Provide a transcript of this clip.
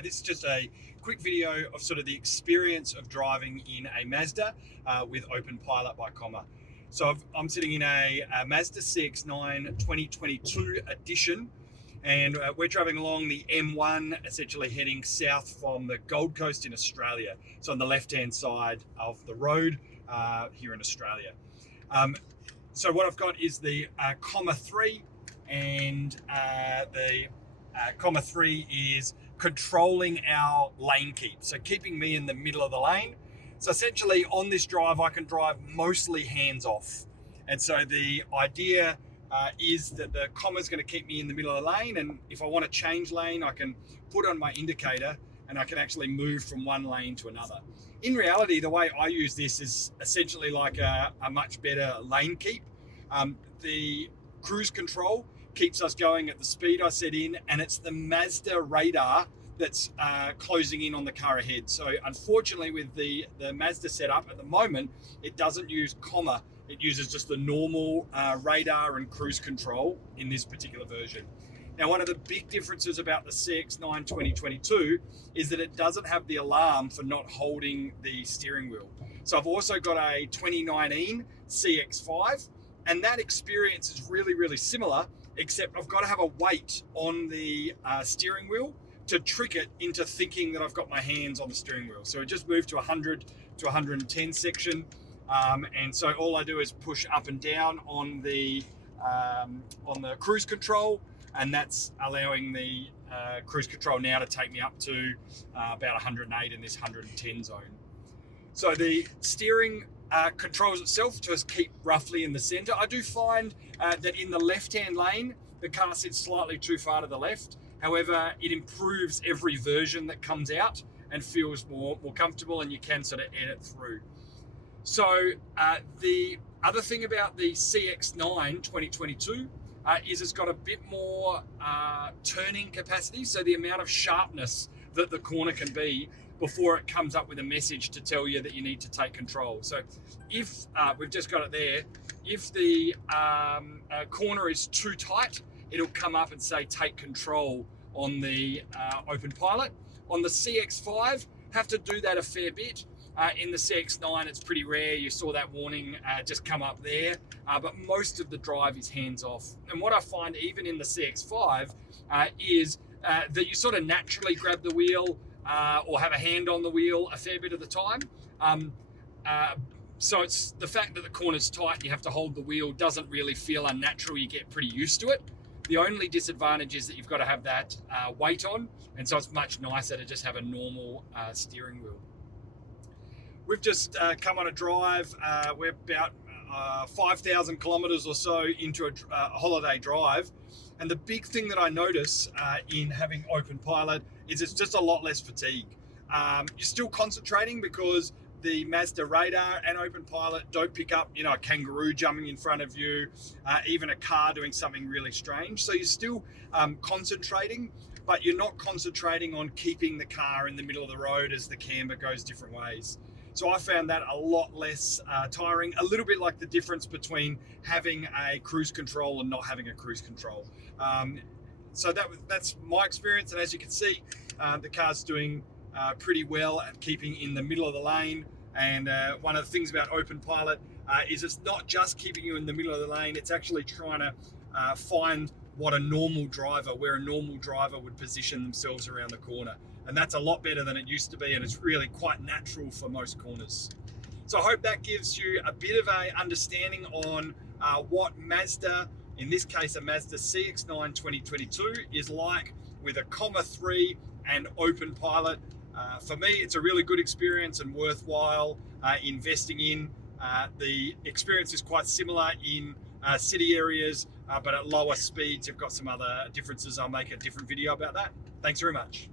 This is just a quick video of sort of the experience of driving in a Mazda with OpenPilot by Comma. So I'm sitting in a Mazda CX-9 2022 edition, and we're traveling along the M1, essentially heading south from the Gold Coast in Australia. So on the left-hand side of the road here in Australia. So what I've got is the Comma 3, and the Comma 3 is controlling our lane keep, so keeping me in the middle of the lane. So essentially on this drive, I can drive mostly hands off. And so the idea is that the Comma is going to keep me in the middle of the lane. And if I want to change lane, I can put on my indicator and I can actually move from one lane to another. In reality, the way I use this is essentially like a much better lane keep. The cruise control keeps us going at the speed I set in, and it's the Mazda radar that's closing in on the car ahead. So unfortunately with the Mazda setup at the moment, it doesn't use Comma. It uses just the normal radar and cruise control in this particular version. Now, one of the big differences about the CX-9 2022 is that it doesn't have the alarm for not holding the steering wheel. So I've also got a 2019 CX-5, and that experience is really, really similar, except I've got to have a weight on the steering wheel to trick it into thinking that I've got my hands on the steering wheel. So it just moved to 100 to 110 section. And so all I do is push up and down on the cruise control, and that's allowing the cruise control now to take me up to about 108 in this 110 zone. So the steering controls itself to us keep roughly in the center. I do find that in the left-hand lane, the car sits slightly too far to the left. However, it improves every version that comes out and feels more comfortable, and you can sort of edit through. So the other thing about the CX-9 2022 is it's got a bit more turning capacity. So the amount of sharpness that the corner can be before it comes up with a message to tell you that you need to take control. So if we've just got it there, if the corner is too tight, it'll come up and say take control on the OpenPilot. On the CX-5, have to do that a fair bit. In the CX-9, it's pretty rare. You saw that warning just come up there, but most of the drive is hands off. And what I find even in the CX-5 is that you sort of naturally grab the wheel or have a hand on the wheel a fair bit of the time. So it's the fact that the corner's tight and you have to hold the wheel doesn't really feel unnatural. You get pretty used to it. The only disadvantage is that you've got to have that weight on, and so it's much nicer to just have a normal steering wheel. We've just come on a drive. We're about 5,000 kilometers or so into a holiday drive. And the big thing that I notice in having OpenPilot is it's just a lot less fatigue. You're still concentrating because the Mazda radar and OpenPilot don't pick up, a kangaroo jumping in front of you, even a car doing something really strange. So you're still concentrating, but you're not concentrating on keeping the car in the middle of the road as the camber goes different ways. So I found that a lot less tiring, a little bit like the difference between having a cruise control and not having a cruise control. So that's my experience, and as you can see, the car's doing pretty well at keeping in the middle of the lane. And one of the things about OpenPilot is it's not just keeping you in the middle of the lane, it's actually trying to find where a normal driver would position themselves around the corner. And that's a lot better than it used to be, and it's really quite natural for most corners. So I hope that gives you a bit of a understanding on what Mazda, in this case a Mazda CX-9 2022, is like with a Comma 3 and OpenPilot. For me, it's a really good experience and worthwhile investing in. The experience is quite similar in city areas, but at lower speeds, you've got some other differences. I'll make a different video about that. Thanks very much.